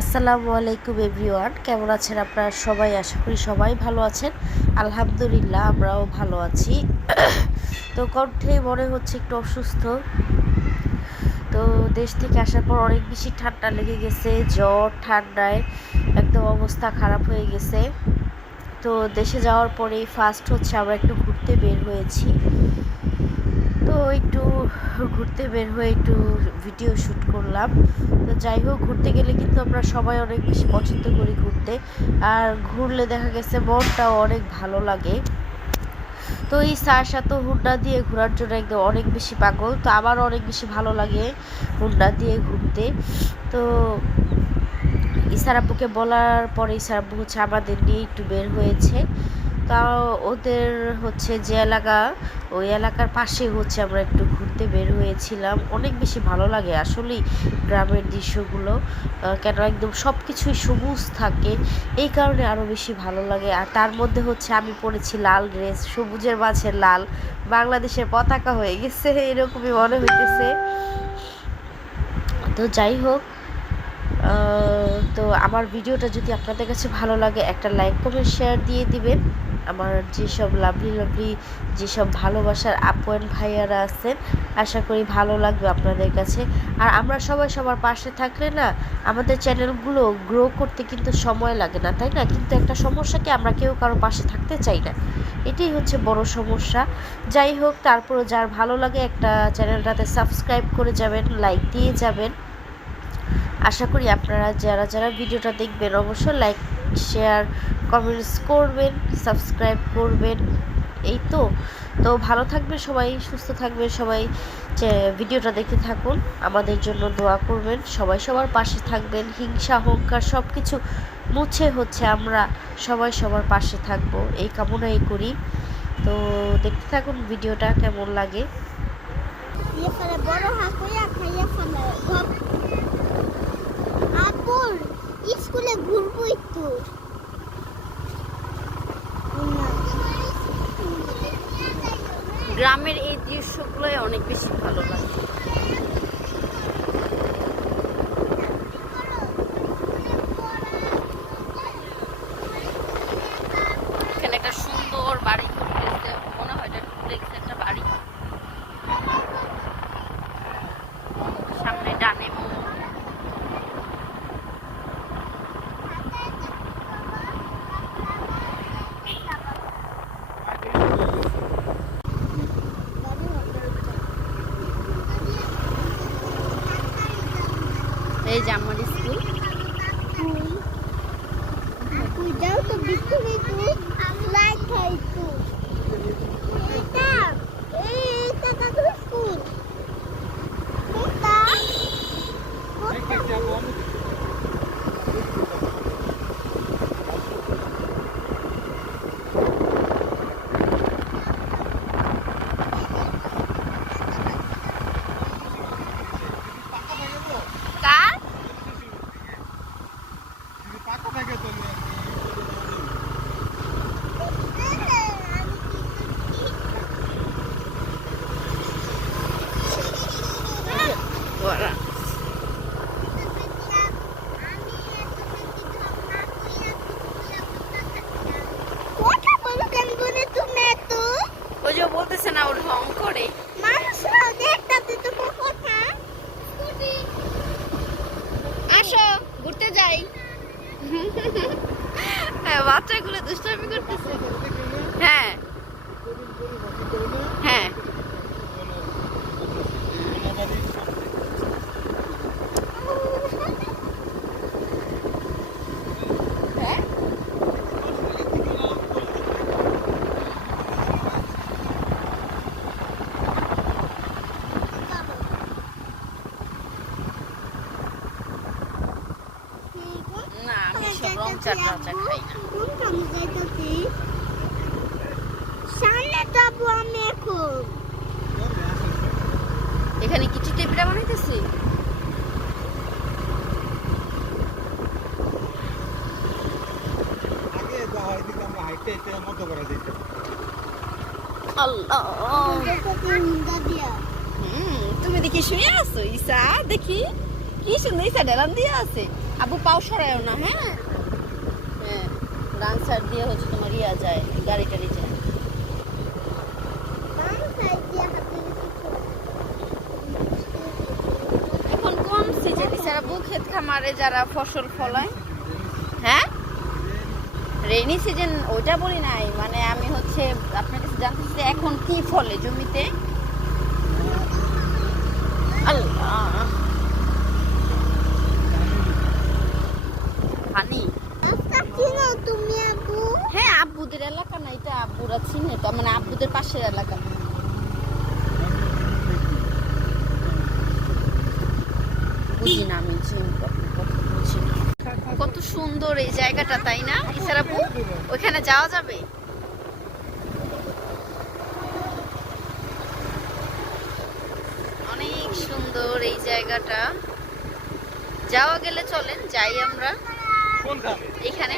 আসসালামু আলাইকুম এভরিওয়ান, কেমন আছেন আপনারা সবাই? আশা করি সবাই ভালো আছেন। আলহামদুলিল্লাহ আমরাও ভালো আছি। তো কণ্ঠে মনে হচ্ছে একটু অসুস্থ। তো দেশ থেকে আসার পর অনেক বেশি ঠান্ডা লেগে গেছে, জ্বর ঠান্ডায় একদম অবস্থা খারাপ হয়ে গেছে। তো দেশে যাওয়ার পরেই ফার্স্ট হচ্ছে আমরা একটু ঘুরতে বের হয়েছি। তো একটু ঘুরতে বের হয়ে একটু ভিডিও শ্যুট করলাম। তো যাই হোক, ঘুরতে গেলে কিন্তু আমরা সবাই অনেক বেশি পছন্দ করি ঘুরতে, আর ঘুরলে দেখা গেছে মনটাও অনেক ভালো লাগে। তো এই সারসা তো হুন্ডা দিয়ে ঘোরার জন্য একদম অনেক বেশি পাগল। তো আমার অনেক বেশি ভালো লাগে হুন্ডা দিয়ে ঘুরতে। তো ইসার আব্বুকে বলার পরে ইসার আব্বু হচ্ছে আমাদের নিয়ে একটু বের হয়েছে। তাও ওদের হচ্ছে যে এলাকা, ওই এলাকার পাশেই হচ্ছে আমরা একটু ঘুরতে বের হয়েছিলাম। অনেক বেশি ভালো লাগে আসলেই গ্রামের দৃশ্যগুলো, কেন একদম সব কিছুই সবুজ থাকে, এই কারণে আরও বেশি ভালো লাগে। আর তার মধ্যে হচ্ছে আমি পরেছি লাল ড্রেস, সবুজের মাঝে লাল, বাংলাদেশের পতাকা হয়ে গেছে এরকমই মনে হইতেছে। তো যাই হোক, তো আমার ভিডিওটা যদি আপনাদের কাছে ভালো লাগে একটা লাইক কমেন্ট শেয়ার দিয়ে দিবেন। আমার যেসব লাভলি যেসব ভালোবাসার আপু অ্যান্ড ভাইয়ারা আছেন, আশা করি ভালো লাগবে আপনাদের কাছে। আর আমরা সবাই সবার পাশে থাকলে না, আমাদের চ্যানেলগুলো গ্রো করতে কিন্তু সময় লাগে না, তাই না? কিন্তু একটা সমস্যা কি, আমরা কেউ কারো পাশে থাকতে চাই না, এটাই হচ্ছে বড় সমস্যা। যাই হোক, তারপরে যার ভালো লাগে একটা চ্যানেলটাতে সাবস্ক্রাইব করে যাবেন, লাইক দিয়ে যাবেন। আশা করি আপনারা যারা যারা ভিডিওটা দেখবেন অবশ্যই লাইক শেয়ার কমেন্টস করবেন, সাবস্ক্রাইব করবেন। এই তো তো ভালো থাকবেন সবাই, সুস্থ থাকবেন সবাই, যে ভিডিওটা দেখতে থাকুন, আমাদের জন্য দোয়া করবেন, সবাই সবার পাশে থাকবেন। হিংসা অহংকার সব কিছু মুছে হচ্ছে আমরা সবাই সবার পাশে থাকব, এই কামনাই করি। তো দেখতে থাকুন ভিডিওটা কেমন লাগে। স্কুলে ঘুরবো একটু। গ্রামের এই দৃশ্যগুলোই অনেক বেশি ভালো লাগে। এখানে একটা সুন্দর বাড়ি করতেছে, মনে হয় এটা ডুপ্লেক্স একটা বাড়ি। সামনে ডানে মোড়। এই যে আমার স্কুল। যাও তো বিস্কুট একটু ফ্লাইট খাই একটু। এটা এইটা কাকু স্কুল। এটা কথা বলো কেন বলে তুমি এত? ওই যে বলতেছে না, ওর ঢং করে। মানুষরাও দেখতাছে তোমার কথা। আসো ঘুরতে যাই। হ্যাঁ, বাচ্চাগুলো দুষ্টামি করতেছে। হ্যাঁ হ্যাঁ, না আমি সব রং চাটা খাই না। কোনটা আমি যাইতাছি? সামনে যাবো আমি এখন। এখানে কি চিটে পিঠা বানাইতেছি? আল্লাহ, তুমি দেখি শুয়ে আছো ইসা? দেখি কি সুন্দর ইসা ডেলান দিয়ে আছে। আবু পাও সরায়ও না, হ্যাঁ হ্যাঁ, ডান সাইড দিয়ে হচ্ছে তোমার ইয়া যায়, গাড়ি টাড়ি যায়। এখন কমছে যে দিশারা বউ ক্ষেত খামারে যারা ফসল ফলায়। হ্যাঁ, রেইনি সিজন ওইটা বলি নাই, মানে আমি হচ্ছে আপনার কাছে জানতে চাইছি এখন কি ফলে জমিতে। আল্লাহ, পানি। তুমি আব্বু? হ্যাঁ, আব্বুদের এলাকা না এটা, আব্বুরা চিনে তো, মানে আব্বুদের পাশের এলাকা। বুঝি না আমি, চিনি কথা বুঝি না। কত সুন্দর এই জায়গাটা, তাই না ইসার আপু? ওইখানে যাওয়া যাবে? অনেক সুন্দর এই জায়গাটা, যাওয়া গেলে চলেন যাই আমরা। এখানে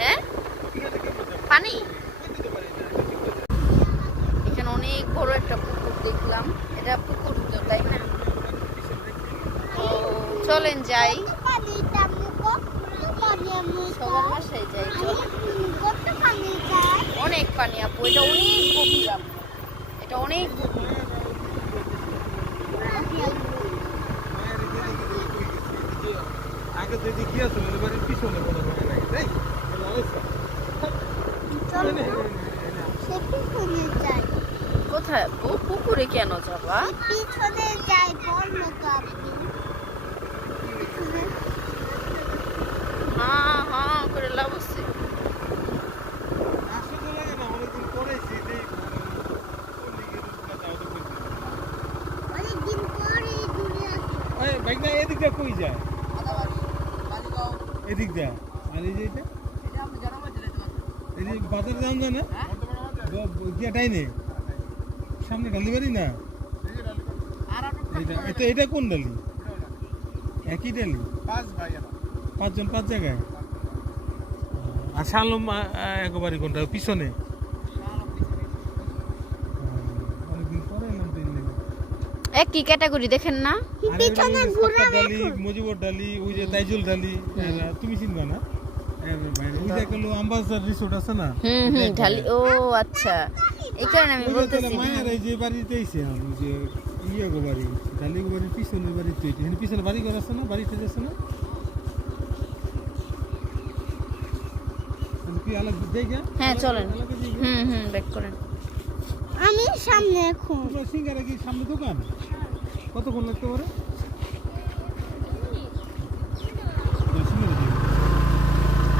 হ্যাঁ পানি, এখানে অনেক বড় একটা পুকুর দেখলাম। এটা পুকুর তো, তাই না? ও চলেন যাই, সবার বাসায় যাই, চলেন। অনেক পানি আপু, এটা অনেক গভীর আপু, এটা অনেক গভীর। আগে যদি গিয়েছিল এবারে পিছনে কোনো হয় নাই, তাই কোথায় আপু? পুকুরে কেন যাবা? পিছনে যাই, বললো তো আপনি। হ্যাঁ হ্যাঁ করে লাভ আছে। আসলে লাগে না, অনেকদিন পরেছি যে কোন দিকে রুটটা যাও তো কইছি। অনেকদিন পরে দূরে আসি। ওই বাইক না এদিক দিয়ে কই যায়? এদিক দিয়ে। আর এই যে এটা এই যে বাজার দাম যায় না, এটাই নেই সামনে ডালি বাড়ি না, এটা এটা কোন ডালি? একই ডালি, পাঁচজন পাঁচ জায়গায়। আর শালম একবারই কোনটা পিছনে? অনেকদিন পরে এলাম তো এই লেগে। একই ক্যাটাগরি দেখেন না? পিছনে ঘুরে ডালি, মুজিবর ডালি, ওই যে তাইজুল ডালি, তুমি চিনবা না? ওই যে একটা আম্বাসাডার রিসোর্ট আছে না, হুম হুম, ঢালি। ও আচ্ছা, এই কারণে আমি বলতেছি। মায়ের এই যে বাড়িতে এসে ওই যে ইয়ে গো বাড়ি, ডালি গো বাড়ির পিছনে বাড়িতে, এখানে পিছনে বাড়ি ঘর আছে না, বাড়িতে যাচ্ছে না কি আলাদা জায়গা? হ্যাঁ চলেন, আলাদা জায়গা। হুম হুম, ব্যাক করেন। আমি সামনে এখন। তোমরা সিঙ্গারা কি সামনে দোকান? কতক্ষণ লাগতে পারে?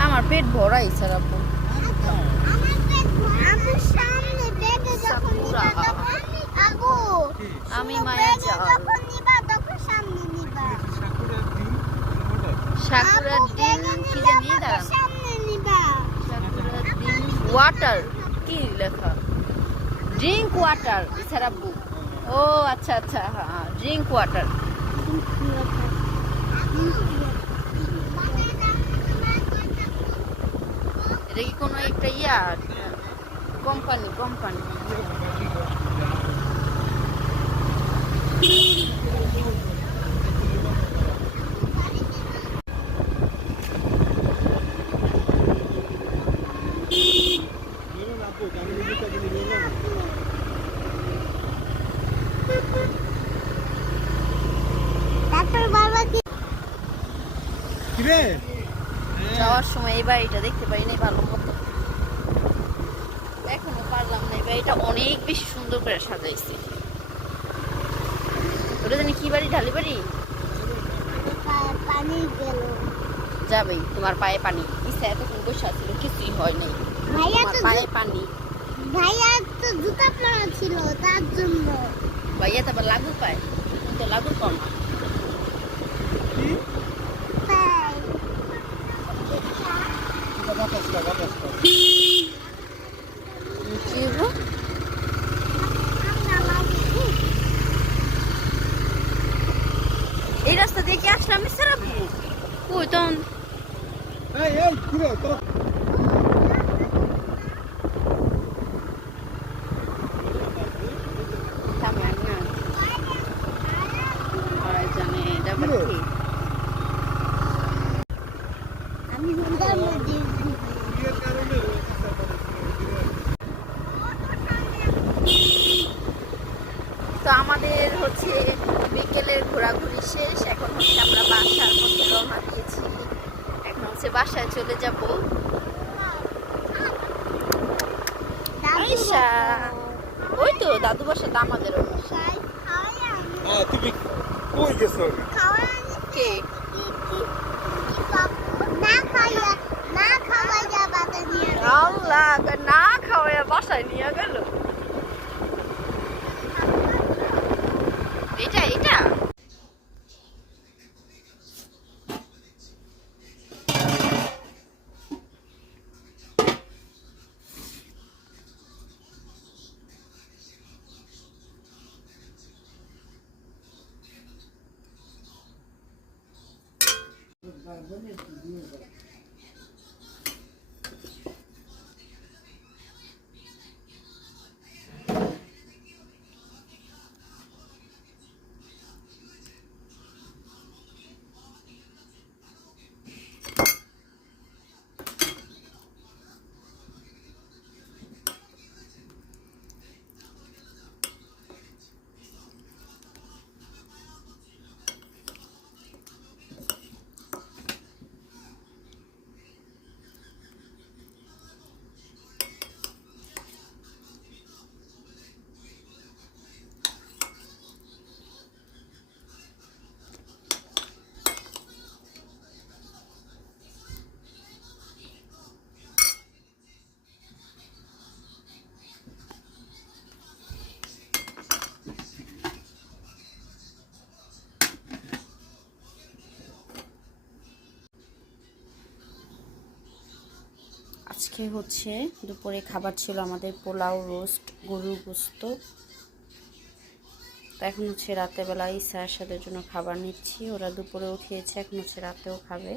আমার পেট ভরাই স্যার আপু। আমার পেট আমি সামনে ব্যাগে যখন নিবা তখন আবু আমি মায়া যাও। যখন নিবা তখন সামনে নিবা। সাকুরার ডিম কি জানি, দাঁড়ান। সামনে নিবা। সাকুরার ডিম ওয়াটার কি লেখা? ড্রিঙ্ক ওয়াটার স্যার আপু। ও আচ্ছা আচ্ছা, হ্যাঁ ড্রিঙ্ক ওয়াটার। এটা কি কোনো একটা ইয়া কোম্পানি? কোম্পানি ডাক্তার বাবা কি কি রে? যাওয়ার সময় এই বাড়িটা দেখতে পাইনি ভালো মতো, এখনো পারলাম না। এই বাড়িটা অনেক বেশি সুন্দর করে সাজাইছে। ওটা জানি কি বাড়ি, ঢালি বাড়ি? পানি গেল। যাবেই, তোমার পায়ে পানি। ইচ্ছা এতক্ষণ বসে ছিল, কিছুই হয় নাই। ভাইয়া তোমার তো পায়ে পানি। ভাইয়া তো জুতা পরা ছিল তার জন্য। ভাইয়া তো আবার লাগু পায়, তুমি তো লাগু পাও না। তাই কি হবো? আমরা লাগছি। এই রাস্তা দিয়ে কি আসলাম স্যার আপু? ওই তখন এই এই কি রে তোর? থামেন না, আর জানে এটা আবার কি? এটার মধ্যে তো আমাদের হচ্ছে বিকেলের ঘোরাঘুরি শেষ। এখন হচ্ছে আমরা বাসার মধ্যে রওনা দিয়েছি। এখন হচ্ছে বাসায় চলে যাব। আয়শা, ওই তো দাদু বাসাটা আমাদেরও। তুমি কই গেছো? কে? আল্লাহ, না খাওয়াইয়া বাসায় নিয়ে গেল। এটা এটা আজকে হচ্ছে দুপুরে খাবার ছিল আমাদের পোলাও, রোস্ট, গরুর গোস্ত। তো এখন হচ্ছে রাতের বেলা ইসা আরশাদের জন্য খাবার নিচ্ছি। ওরা দুপুরেও খেয়েছে, এখন হচ্ছে রাতেও খাবে।